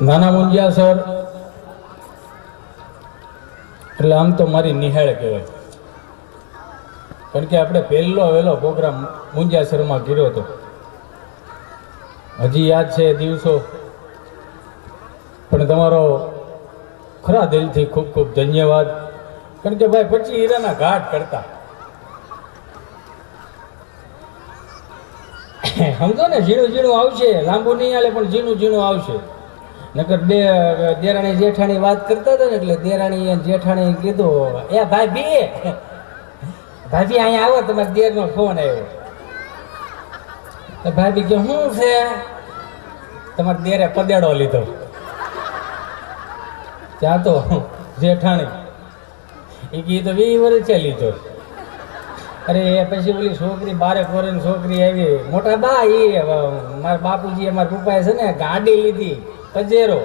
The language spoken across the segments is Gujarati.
નાના મુંજિયા સર એટલે આમ તો મારી નિહાળ કહેવાય, કારણ કે આપણે પહેલો વહેલો પ્રોગ્રામ મુંજિયા સરમાં કર્યો હતો. હજી યાદ છે દિવસો, પણ તમારો ખરા દિલથી ખૂબ ખૂબ ધન્યવાદ. કારણ કે ભાઈ 25 હીરાના ઘાટ કરતા સમજો ને, ઝીણું ઝીણું આવશે, લાંબુ નહીં હાલે પણ ઝીણું ઝીણું આવશે. નકર બે દેરાણી જેઠાણી વાત કરતા હતા ને, એટલે દેરાણી જેઠાણી કીધું, એ ભાભી ભાભી અહીંયા આવો, તમારા દેરનો ફોન આવ્યો. તો ભાભી કે શું છે? તમારા દેરે પદેડો લીધો. ત્યાં તો જેઠાણી એ કીધું 20 વર્ષે લીધો. અરે પછી ઓલી છોકરી 12 વર્ષની છોકરી આવી, મોટા બા એ મારા બાપુજી મારા પપ્પાએ છે ને ગાડી લીધી, પજેરો,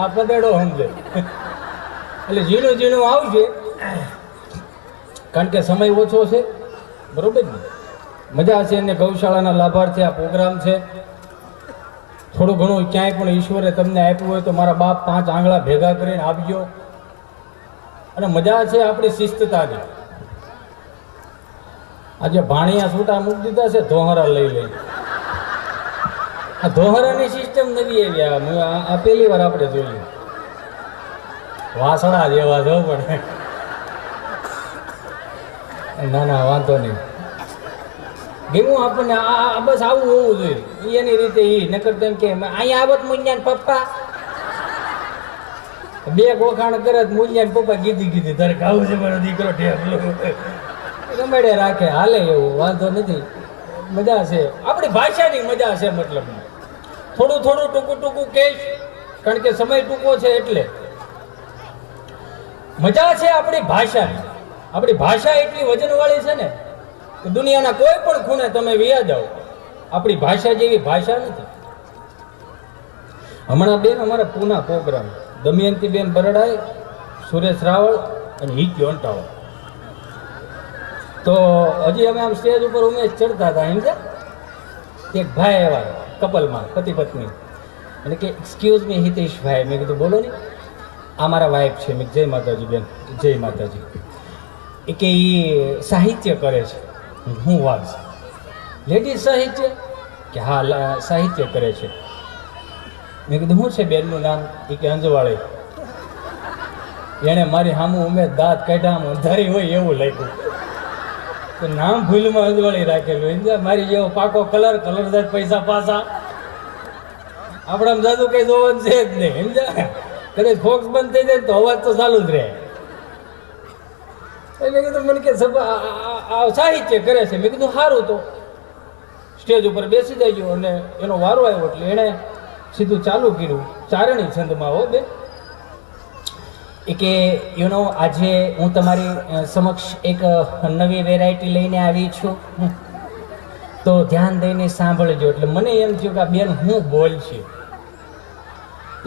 આ પદેડો સમજે. એટલે ઝીણું ઝીણું આવશે, કારણ કે સમય ઓછો છે, બરોબર ને? મજા છે. અને ગૌશાળાના લાભાર્થી આ પ્રોગ્રામ છે. થોડું ઘણું ક્યાંય પણ ઈશ્વરે તમને આપ્યું હોય તો મારા બાપ 5 આંગળા ભેગા કરીને આપજો. અને મજા છે આપણી શિસ્તતાની. આજે ભાણિયા છૂટા મૂકી દીધા છે, ધોહરા લઈ લઈ. આ ધોહરાની સિસ્ટમ નવી આવી, આ પહેલી વાર આપણે જોયું. વાસણા જેવા જો, પણ ના ના વાંધો નહીં. ગેમું આપણને બસ આવું હોવું જોઈએ, એની રીતે એ નકર તેમ કે અહીંયા આવત મુંજ્યા પપ્પા 2 ગોખાણ કરત, મુંજ્યા પપ્પા કીધી તારે ખાવું છે મારો દીકરો ઢેફલો રમેડે રાખે, હાલે એવું વાંધો નથી. મજા છે આપણી ભાષાની, મજા છે. મતલબ થોડું થોડું ટૂંકું ટૂંકું કહીશ, કારણ કે સમય ટૂંકો છે. એટલે મજા છે આપણી ભાષાની. આપણી ભાષા એટલી વજનવાળી છે ને કે દુનિયાના કોઈ પણ ખૂણે તમે વિયા જાઓ, આપણી ભાષા જેવી ભાષા નથી. હમણાં બેન અમારા પૂના પ્રોગ્રામ, દમયંતીબેન બરડાઈ, સુરેશ રાવળ અને હિત્યો અંટાળો. તો હજી અમે આમ સ્ટેજ ઉપર ઉમેશ ચડતા હતા, એમ છે એક ભાઈ એવા કપલમાં પતિ પત્ની, અને કે એક્સક્યુઝ મી હિતેશભાઈ. મેં કીધું બોલો ને, આ મારા વાઇફ છે. મેં જય માતાજી બેન, જય માતાજી. એ કે એ સાહિત્ય કરે છે. હું વાત છે લેડીઝ સાહિત્ય? કે હા સાહિત્ય કરે છે. મેં કીધું શું છે બેનનું નામ? એ કે અંજવાળી. એણે મારી સામું ઉમેશ દાંત કાઢ્યા, અંધારી હોય એવું લાગ્યું. તો નામ ભૂલમાં અંજવાળી રાખેલું. સમજા, મારી જેવો પાકો કલર કલરદાર પૈસા પાછા. આપણામાં જાદુ કઈ જોવાનું છે જ નહીં. સમજા, કદાચ ફોક્સ બંધ થઈ જાય તો અવાજ તો ચાલુ જ રહે. એટલે કીધું મને કે સાહિત્ય કરે છે. મેં કીધું સારું, તો સ્ટેજ ઉપર બેસી જાય. અને એનો વારો આવ્યો એટલે એણે સીધું ચાલુ કર્યું ચારણી છંદમાં. હો બે એ કે આજે હું તમારી સમક્ષ એક નવી વેરાયટી લઈને આવી છું, તો ધ્યાન દઈને સાંભળજો. એટલે મને એમ થયું કે આ બેન હું બોલશે.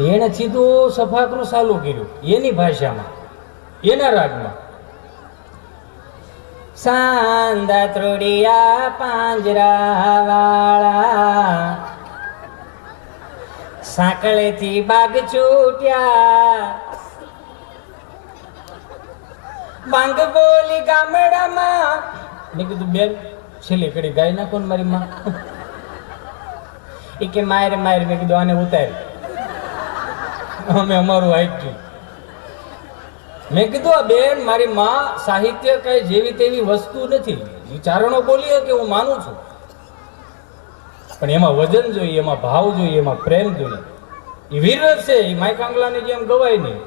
એણે સીધું સફાકરું ચાલુ કર્યું એની ભાષામાં, એના રાગમાં. સાંદા ત્રોડિયા પાંજરા વાળા, સાંકળેથી બાગ છૂટ્યા, બાંગ બોલી ગામડામાં. મેં કીધું બેન છેલ્લી કડી ગાઈ નાખો ને મારી માં. એ કે માર માર. મેં કીધું આને ઉતાર, અમે અમારું હાઈક્યું. મેં કીધું આ બેન મારી માં સાહિત્ય કઈ જેવી તેવી વસ્તુ નથી. વિચારણો બોલીએ કે હું માનું છું, પણ એમાં વજન જોઈએ, એમાં ભાવ જોઈએ, એમાં પ્રેમ જોઈએ. એ વીર છે, એ માયકાંગલાની જેમ ગવાય નહીં.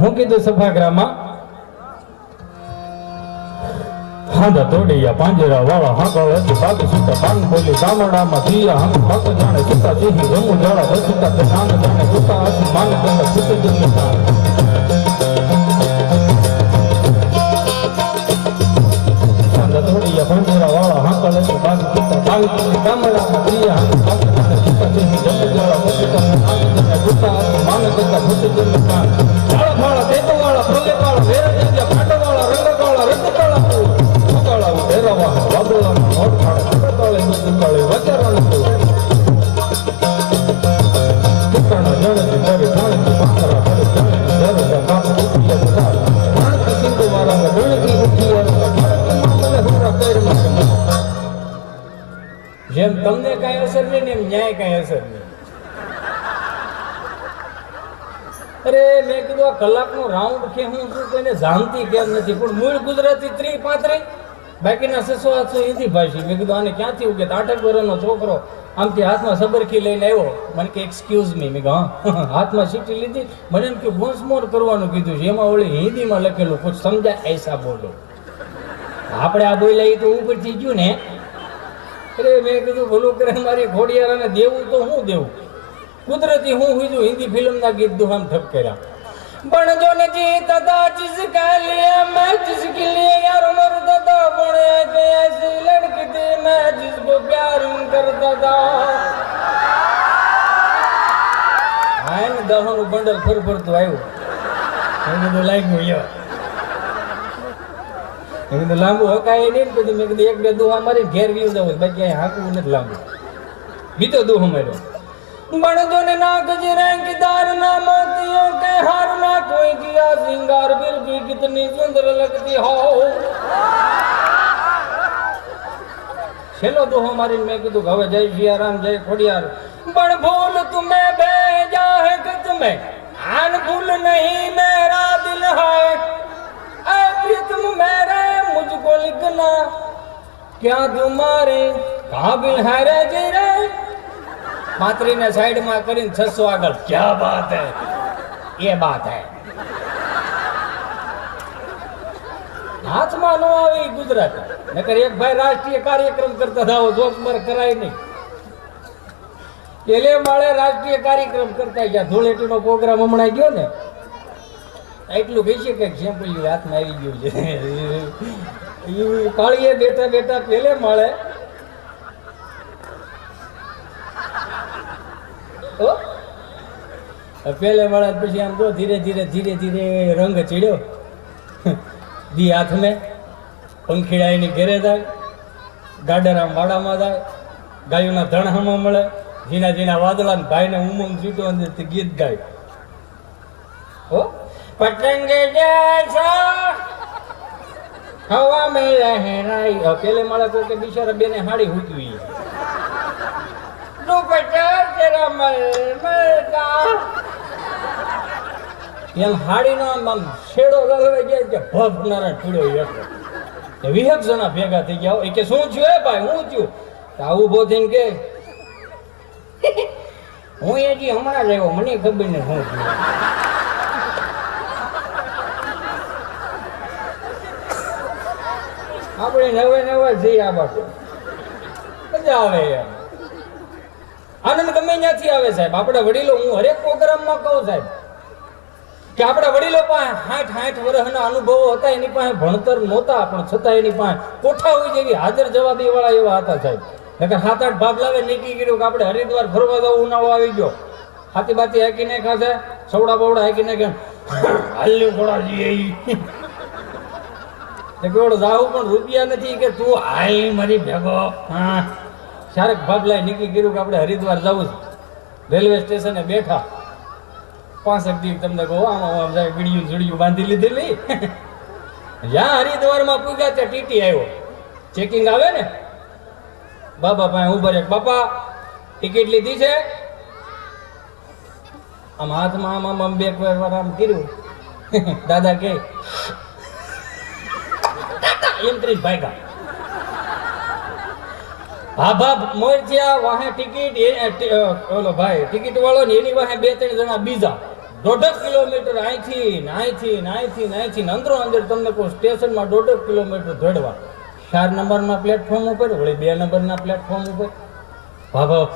હું કીધું સભાગ્રામાં, હાંડા તોડિયા પાંજરા વાળા, હાંકળ હતી બાગ સુતા, બાંગ બોલી ગામડામાં દિયા, હમ ભક જાણે સુતા, જેહી રમુ જાળા રસુતા, તે નામ જાણે સુતા, આસી માન ગંગા સુતે જન્મતા. હાંડા તોડિયા પાંજરા વાળા, હાંકળ હતી બાગ સુતા, બાંગ બોલી ગામડામાં દિયા, હમ ભક જાણે સુતા, જેહી રમુ જાળા રસુતા, તે નામ જાણે સુતા, આસી માન ગંગા સુતે જન્મતા. વાળા વાળા દેતો વાળા ભલે વાળા વેર જગ્યા ફાટો વાળા રંગ વાળા રંગ વાળા વાદળા મોટ ખાડે વચારાનું પોતાના જણની મારી જાણની મારા ભરે જાણની જરા બાપ ઉઠી બધા જાણકી સિંધુ વાળા ગણકી ઉઠી મને હુરા પેરમાં જેમ તમને કાંઈ અસર નહીં ને એમ ન્યાય કાંઈ અસર નહીં. અરે મેં કીધું આ કલાકનો રાઉન્ડ કે હું શું કોઈને જાણતી કેમ નથી, પણ મૂળ ગુજરાતી 30-35 બાકીના 600-800 હિન્દી ભાષી. મેં કીધું આને ક્યાંથી ઉગે? 8 વર્ષનો છોકરો આમથી હાથમાં સબરખી લઈને આવ્યો. મને કે એક્સક્યુઝ મી. મેં કહ્યું હા. હાથમાં સીટી લીધી. મને એમ કે વોન્સ મોર કરવાનું કીધું છે. એમાં ઓલી હિન્દીમાં લખેલું કુછ સમજાય એસા બોલો. આપણે આ બોલ્યા તો ઉપરથી ગયું ને. અરે મેં કીધું ભલું કરે મારી ખોડિયારાને દેવું તો હું દેવું કુદરતી હું હુઈજું હિન્દી ફિલ્મના ગીત દુહામ ઠપ કર્યા. પણ જો ને જીતા जिसका लिए मैं जिसके लिए यार मरता था बड़े के ऐसी लड़की थी मैं जिसको प्यार करता था. હા ને દહનું બંડલ ફરફરતું આવ્યું. મેં કીધું લાગ્યું યો. મેં કીધું લાંબુ હકાય નહીં ને પછી મેં કીધું 1-2 દુહા મારી ઘેર વ્યૂ જવું બાકી અહીં હાંકવું નથી લાંબુ. બીજો દુહો માર્યો. बड़ो ने ना गजरेंगदार ना मोतियों के हार ना कोई किया सिंगार फिर भी कितनी सुंदर लगती हो. छेलो दोहो मारी में कीधुं હવે જય સિયારામ જય ખોડિયાર. પણ ભૂલ તુમે भेजा है खत में आन भूल नहीं मेरा दिल है ऐ प्रीतम मेरे मुझको लिखना क्या तुम्हारे काबिल है रे जी रे. मातरी ने साइड में કરીને 600 આગળ क्या बात है ये बात है. હાથમાં નો આવી ગુજરાતી નકર એક ભાઈ રાષ્ટ્રીય કાર્યક્રમ કરતા થાઓ જોક પર કરાય નહીં. પેલે માળે રાષ્ટ્રીય કાર્યક્રમ કરતા ગયા ધૂળેટીનો પ્રોગ્રામ હમણાં ગયો ને એટલું કહી છે કે સેમ્પલ હાથમાં આવી ગયું છે. કાળીએ બેઠા બેઠા પેલે માળે પેલે વાળા પછી આમ તો ધીરે ધીરે ધીરે ધીરે રંગ ચડ્યો. દી હાથ મેં પંખીડા એની ઘેરે જાય ગાડરામ વાડામાં જાય ગાયોના ધણહામાં મળે ઝીણા ઝીણા વાદળા ભાઈને ઉમંગ છૂટો અને ગીત ગાય. હો પતંગ જૈસા હવા મેં લહેરાઈ. પેલે માળે કોઈ બિચારા બેને હાડી હૂટવી એમ હાડીનો આમ શેડો લલવાઈ ગયા કે ભગનારા ઠીડો એક 20 જણા ભેગા થઈ ગયા. એ કે શું થયું એ ભાઈ હું થયું? આવું ઉભો થઈને કે હું હજી હમણાં જ આવ્યો મને ખબર ને શું થયું. આપણે નવે નવા જઈ આ બાજુ મજા આવે યાર. આનંદ ગમે ત્યાંથી આવે સાહેબ. આપણા વડીલો હું હરેક પ્રોગ્રામમાં કહું સાહેબ કે આપણા વડીલો પાસે 60 વર્ષના અનુભવો હતા. એની પાસે ભણતર નહોતા પણ છતાં એની પાસે કોઠા હોય જેવી હાજર જવાબી વાળા એવા હતા સાહેબ. નકર 7-8 ભાગ લાવે નીકળી ગયું કે આપણે હરિદ્વાર ફરવા જવું ઉનાળો આવી ગયો હાથી બાતી હાકીને ખાશે સવડા બવડા હાકીને કે હાલ્યું ઘોડા જઈએ કેવડો જાવું પણ રૂપિયા નથી કે તું હાલ મારી ભેગો. હા શારક ભાગલાય નીકળી ગયું કે આપણે હરિદ્વાર જવું છે. રેલવે સ્ટેશને બેઠા 5 દિવસ તમને કહો આમ જાય ગીડિયું ઝુડિયું બાંધી લીધેલી. જ્યાં હરિદ્વારમાં પૂગ્યા ત્યાં ટીટી આવ્યો. ચેકિંગ આવે ને બાપા પાસે ઉભા રહે. બાપા ટિકિટ લીધી છે? આમ હાથમાં આમ આમ 2 વાર આમ કર્યું. દાદા કે એમ કરીને ભાગ્યા. હા બાપ મોર થયા વાહે ટિકિટ ઓલો ભાઈ ટિકિટ વાળો ને એની વાહે 2-3 જણા બીજા 1.5 કિલોમીટર અહીંથી અંદરો અંદર તમને કોઈ સ્ટેશનમાં 1.5 કિલોમીટર દોડવા. 4 નંબરના પ્લેટફોર્મ ઉપર વળી 2 નંબરના પ્લેટફોર્મ ઉપર બાબા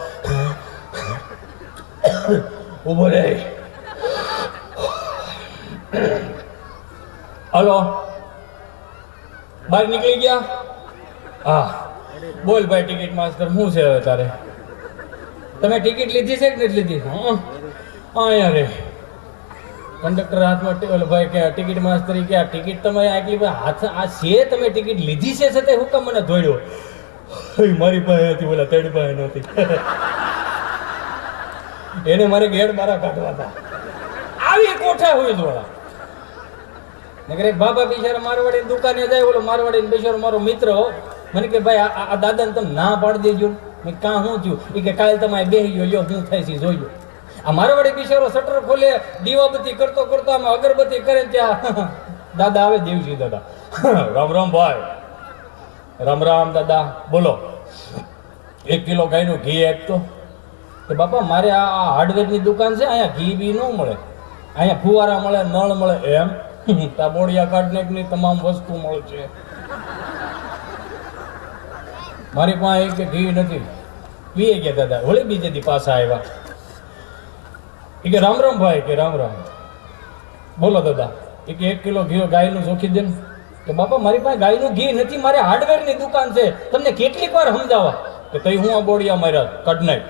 ઉભો રે. હલો બહાર નીકળી ગયા? હા બોલ ભાઈ ટિકિટ માસ્ટર શું છે હવે તારે? તમે ટિકિટ લીધી છે કે નથી લીધી? હા યાર કંડક્ટર હાથમાં ઓલો ભાઈ કે ટિકિટ માસ્ટર કે આ ટિકિટ તમે આટલી હાથ આ છે તમે ટિકિટ લીધી છે છતાં હું કામ મને દોડ્યો? મારી પાસે હતી ઓલા તડ પાસે નહોતી. એને મારે ગેડ મારા કાઢવા હતા. આવી કોઠા હોય થોડા નગર એક બાબા બિચારા મારવાડી દુકાને જાય, ઓલો મારવાડી બિચારો મારો મિત્ર હો, મને કે ભાઈ આ દાદાને તમે ના પાડી દેજો. મેં કાં શું થયું? એ કે કાલે તમારે બેસી ગયો, લ્યો શું થાય છે જોઈ લો. આ મારવાડી બિચારો શટર ખોલે, દીવાબત્તી કરતો કરતો આમાં અગરબત્તી કરે ત્યાં દાદા આવે, દેવજી દાદા. રામ રામ ભાઈ. રામ રામ દાદા, બોલો 1 કિલો ગાયનું ઘી આપતો. કે બાપા મારે આ હાર્ડવેરની દુકાન છે, અહીંયા ઘી બી ન મળે, અહીંયા ફુવારા મળે, નળ મળે. એમ તાબોડિયા કાર્ડનેકની તમામ વસ્તુ મળે છે, મારી પાસે એક ઘી નથી. પીએ ગયા દાદા, વળી બીજે દી પાછા આવ્યા. એ કે રામ રામ ભાઈ. કે રામ રામ. બોલો દાદા. એ કે 1 કિલો ઘી ગાયનું ચોખી દે. કે બાપા મારી પાસે ગાયનું ઘી નથી, મારે હાર્ડવેરની દુકાન છે, તમને કેટલીક વાર સમજાવવા. કે તઈ હું આ બોડિયા માર્યા કાઢ નાખ.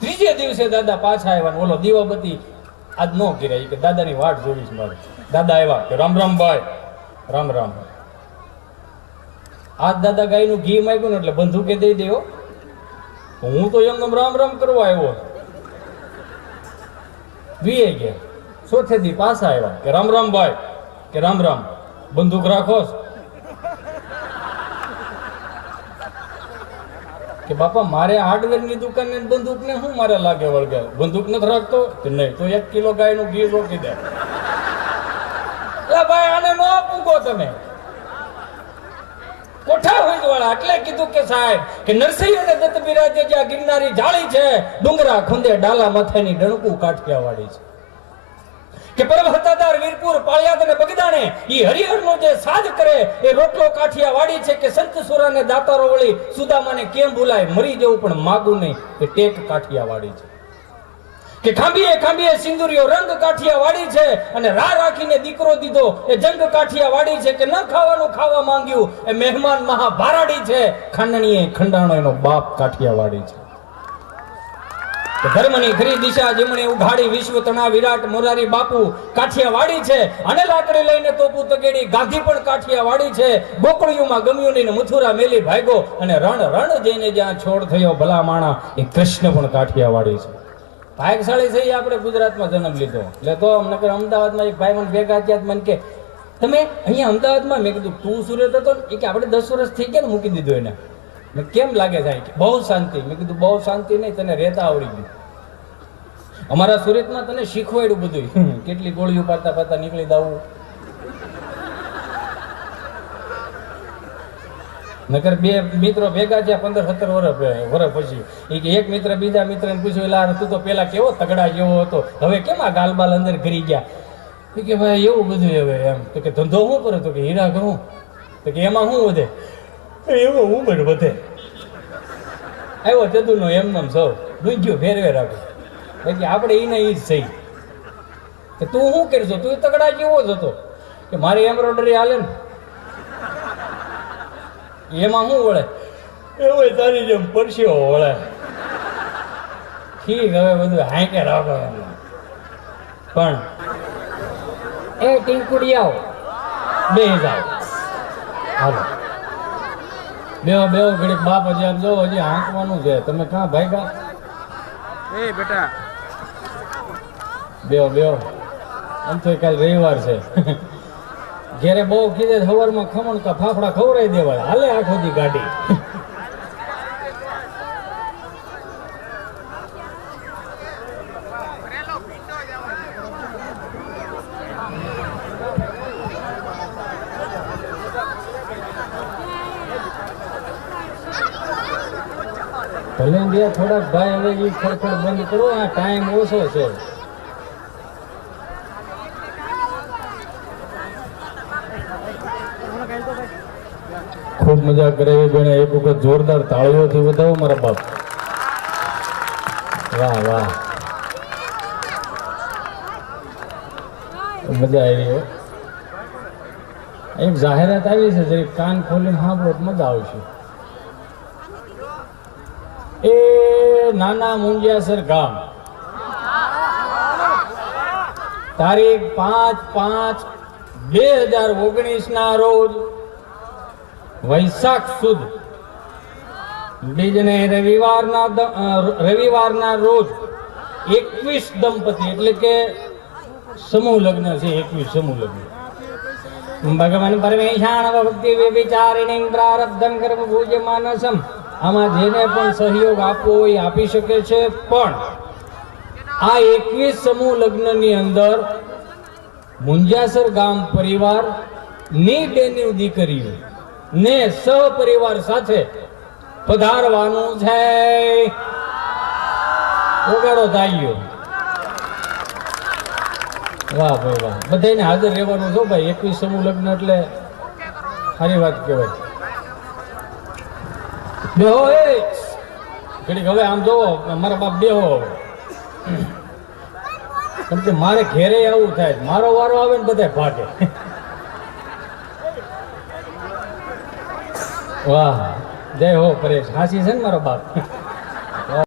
ત્રીજે દિવસે દાદા પાછા આવ્યા. ઓલો દીવાબત્તી આજ ન કર્યા. કે દાદાની વાટ જોઈશ મારે. દાદા આવ્યા. કે રામ રામ ભાઈ. રામ રામ. આજ દાદા ગાયનું ઘી માંગ્યું ને એટલે બંદૂકે દઈ દેવો. હું તો એમ રામ રામ કરવા આવ્યો. વીએ ગયા. ચોથે દી પાછા આવ્યા. કે રામ રામ ભાઈ. કે રામ રામ. બંદૂક રાખો. કે બાપા મારે હાર્ડવેરની દુકાન ને બંદૂક ને શું મારે લાગે વળગે? બંદૂક નથી રાખતો. કે નહીં તો 1 કિલો ગાયનું ઘી રોકી દે. ભાઈ આને ન પૂગો તમે. કોઠા હોય વાળા એટલે કીધું કે સાહેબ કે નરસિંહ અને દત્ત બિરાજે જ્યાં ગિરનારી જાળી છે, ડુંગરા ખુંદે ડાલા માથાની ડણકું કાઠિયાવાડી છે. કે પર્વતાદાર વીરપુર પાળિયાદ અને બગદાણે ઈ હરિહરનો જે સાજ કરે એ રોટલો કાઠિયાવાડી છે. કે સંત સુરાને દાતારો વળી સુદામાને કેમ ભૂલાય, મરી જવું પણ માગું નહીં, એ ટેક કાઠિયાવાડી છે. કે ખાંભીએ ખાંભીએ સિંદુરિયો રંગ કાઠિયાવાડી છે, અને રા રાખીને દીકરો દીધો એ જંગ કાઠિયાવાડી છે. કે ન ખાવાનું ખાવા માંગ્યું એ મહેમાન મહાભારાડી છે, ખાંડણીએ ખંડાણો એનો બાપ કાઠિયાવાડી છે. કે ધર્મની ખરી દિશા જેમણે ઉઘાડી વિશ્વ તણા વિરાટ મોરારી બાપુ કાઠિયાવાડી છે. અને લાકડી લઈને તોપુ તગેડી ગાંધી પણ કાઠિયાવાડી છે. ગોકળિયુંમાં ગમ્યું નહીં ને મથુરા મેલી ભાગ્યો, અને રણ રણ જઈને જ્યાં છોડ થયો ભલા માણા એ કૃષ્ણ પણ કાઠિયાવાડી છે. ભાગ્યશાળી છે આપણે ગુજરાતમાં જન્મ લીધો. એટલે તો નકર અમદાવાદમાં એક ભાઈ મને ભેગા થયા, મને કે તમે અહીંયા અમદાવાદમાં. મેં કીધું તું સુરત હતો ને? એ કે આપણે 10 વર્ષ થઈ ગયા ને મૂકી દીધું એને. મેં કેમ લાગે છે? બહુ શાંતિ. મેં કીધું બહુ શાંતિ નહીં, તને રહેતા આવડી ગયું. અમારા સુરતમાં તને શીખવાડ્યું બધું, કેટલી ગોળીઓ પાડતા પાડતા નીકળી દાવું. નકર બે મિત્રો ભેગા થયા 15-17 વર્ષ પછી. એ કે એક મિત્ર બીજા મિત્રને પૂછ્યું, લા તું તો પેલા કેવો તગડા જેવો હતો, હવે કેમ આ ગાલબાલ અંદર કરી ગયા? એ કે ભાઈ એવું બધું હવે એમ. તો કે ધંધો શું કરે? તો કે હીરા ઘઉં. તો કે એમાં શું વધે? એવું હું બધું વધે. આવ્યો તેદુનો એમનામ સૌ ડૂંગ્યું ફેરવે રાખો. એટલે આપણે એને ઈ જ થઈ. કે તું શું કરશો? તું તગડા જેવો જ હતો. કે મારી એમ્બ્રોઇડરી હાલે ને એમાં શું વળે? એવું તારી જેમ પરસ્યો વળે. ઠીક હવે બધું હાંકે રાખો. પણ એ ટીંકુડી આવો, બે જાઓ, હાલો બેહો બેહો ઘડીક. બાપ હજી આમ જો હજી હાંકવાનું છે. તમે ક્યાં ભાગ્યા? એ બેટા બેહો બેહો. આમ તો કાલ રવિવાર છે. ઘેરે બહુ કીધે સવારમાં ખમણ કા ફાફડા ખવડાવી દેવાય, હાલે આખો દી ગાડી. ભલે બે થોડાક ભાઈ હવે એ ખડખડ બંધ કરો, આ ટાઈમ ઓછો છે. ખૂબ મજા કરે એ બેને એક વખત જોરદાર તાળીઓથી વધાવો મારા બાપ. વાહ વાહ, મજા આવી. એક જાહેરાત આવી છે, જરી કાન ખોલીને સાંભળો મજા આવશે. એ નાના મુંજિયાસર ગામ, તારીખ 5/5/2019 ના રોજ વૈશાખ સુદ બીજને રવિવારના રોજ 21 દંપતી એટલે કે સમૂહ લગ્ન છે, 21 સમૂહ લગ્ન. ભગવાન પરમેશાણ ભક્તિ વિચારિણી પ્રારબ્ધમ કર્મ ભુજ્ય માનસમ. આમાં જેને પણ સહયોગ આપવો હોય આપી શકે છે. પણ આ 21 સમૂહ લગ્નની અંદર મુંજાસર ગામ પરિવાર ની બેની દીકરીઓ ને સહપરિવાર સાથે પધારવાનું છે. ઓગાડો તાળીઓ. વાહ ભાઈ વાહ, બધાને હાજર રહેવાનું છો ભાઈ. 21 સમૂહ લગ્ન એટલે સારી વાત કહેવાય. બેહો એ ઘડીક હવે આમ જોવો, મારા બાપ બેહો. કેમ કે મારે ઘેરે આવું થાય, મારો વારો આવે ને બધા ભાગે. વાહ, જય હો પરેશ. હાસી છે ને મારો બાપ.